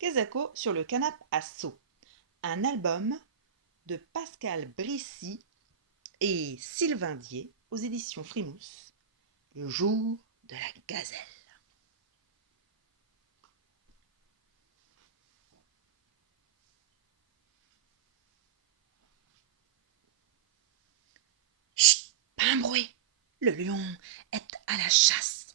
Quesaco sur le canapé à seau, un album de Pascal Brissy et Sylvain Dier aux éditions Frimousse, le jour de la gazelle. Chut, pas un bruit. Le lion est à la chasse.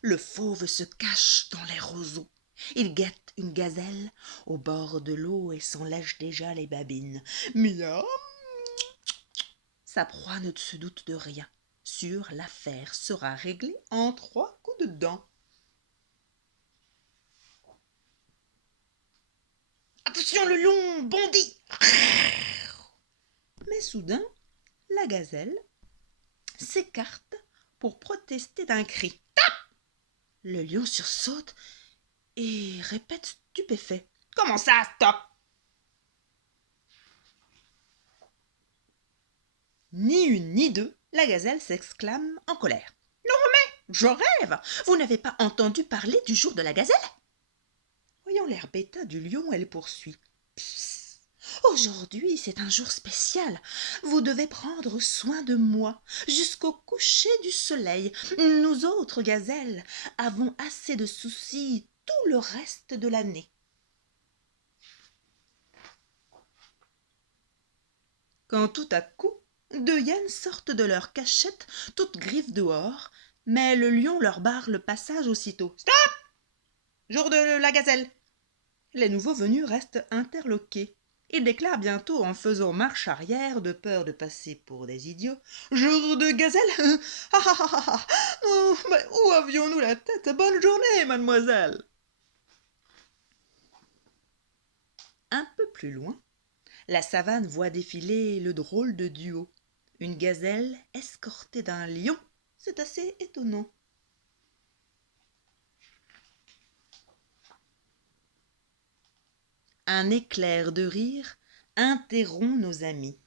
Le fauve se cache dans les roseaux. Il guette une gazelle au bord de l'eau et s'en lèche déjà les babines. Miam! Sa proie ne se doute de rien. Sûr, l'affaire sera réglée en 3 coups de dent. Attention, le lion bondit! Mais soudain, la gazelle s'écarte pour protester d'un cri. Tap! Le lion sursaute et répète stupéfait. Comment ça, stop? Ni une ni deux, la gazelle s'exclame en colère. Non mais, je rêve! Vous n'avez pas entendu parler du jour de la gazelle? Voyant l'air bêta du lion, elle poursuit. Psst. Aujourd'hui, c'est un jour spécial. Vous devez prendre soin de moi jusqu'au coucher du soleil. Nous autres gazelles avons assez de soucis tout le reste de l'année. Quand tout à coup, deux hyènes sortent de leur cachette, toutes griffes dehors, mais le lion leur barre le passage aussitôt. Stop! Jour de la gazelle. Les nouveaux venus restent interloqués. Ils déclarent bientôt en faisant marche arrière de peur de passer pour des idiots. Jour de gazelle? Ah ah ah ah! Oh, mais où avions-nous la tête? Bonne journée, mademoiselle! Un peu plus loin, la savane voit défiler le drôle de duo. Une gazelle escortée d'un lion, c'est assez étonnant. Un éclair de rire interrompt nos amis.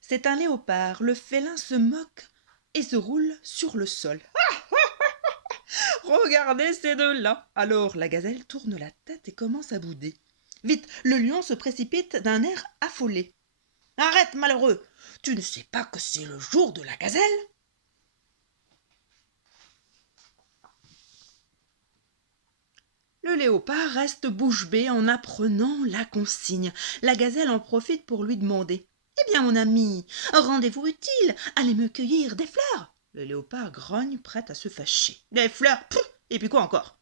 C'est un léopard, le félin se moque et se roule sur le sol. Regardez ces deux-là! Alors la gazelle tourne la tête et commence à bouder. Vite, le lion se précipite d'un air affolé. Arrête, malheureux! Tu ne sais pas que c'est le jour de la gazelle? Le léopard reste bouche bée en apprenant la consigne. La gazelle en profite pour lui demander. Eh bien, mon ami, rendez-vous utile, allez me cueillir des fleurs. Le léopard grogne, prêt à se fâcher. Des fleurs? Pfff! Et puis quoi encore?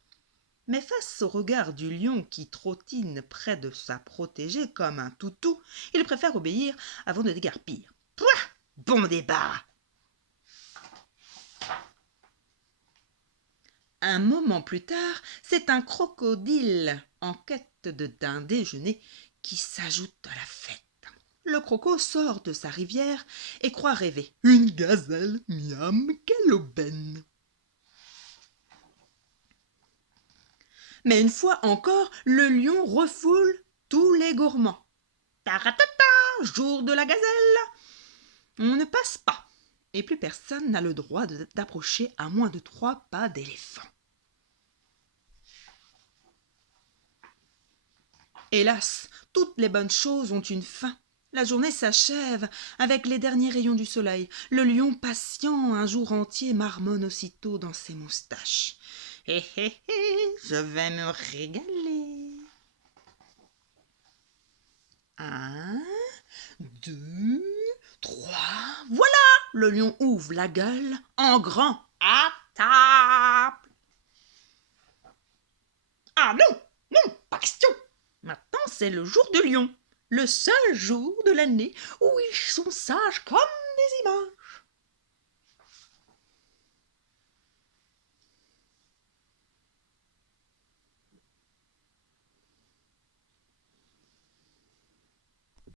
Mais face au regard du lion qui trottine près de sa protégée comme un toutou, il préfère obéir avant de déguerpir. Pouah! Bon débat! Un moment plus tard, c'est un crocodile en quête d'un déjeuner qui s'ajoute à la fête. Le croco sort de sa rivière et croit rêver. Une gazelle, miam, quelle aubaine! Mais une fois encore, le lion refoule tous les gourmands. Taratata, jour de la gazelle! On ne passe pas, et plus personne n'a le droit d'approcher à moins de 3 pas d'éléphant. Hélas, toutes les bonnes choses ont une fin. La journée s'achève avec les derniers rayons du soleil. Le lion patient un jour entier marmonne aussitôt dans ses moustaches. Hé hé hé, je vais me régaler. 1, 2, 3, voilà! Le lion ouvre la gueule en grand. À table! Ah non, non, pas question! Maintenant, c'est le jour du lion, le seul jour de l'année où ils sont sages comme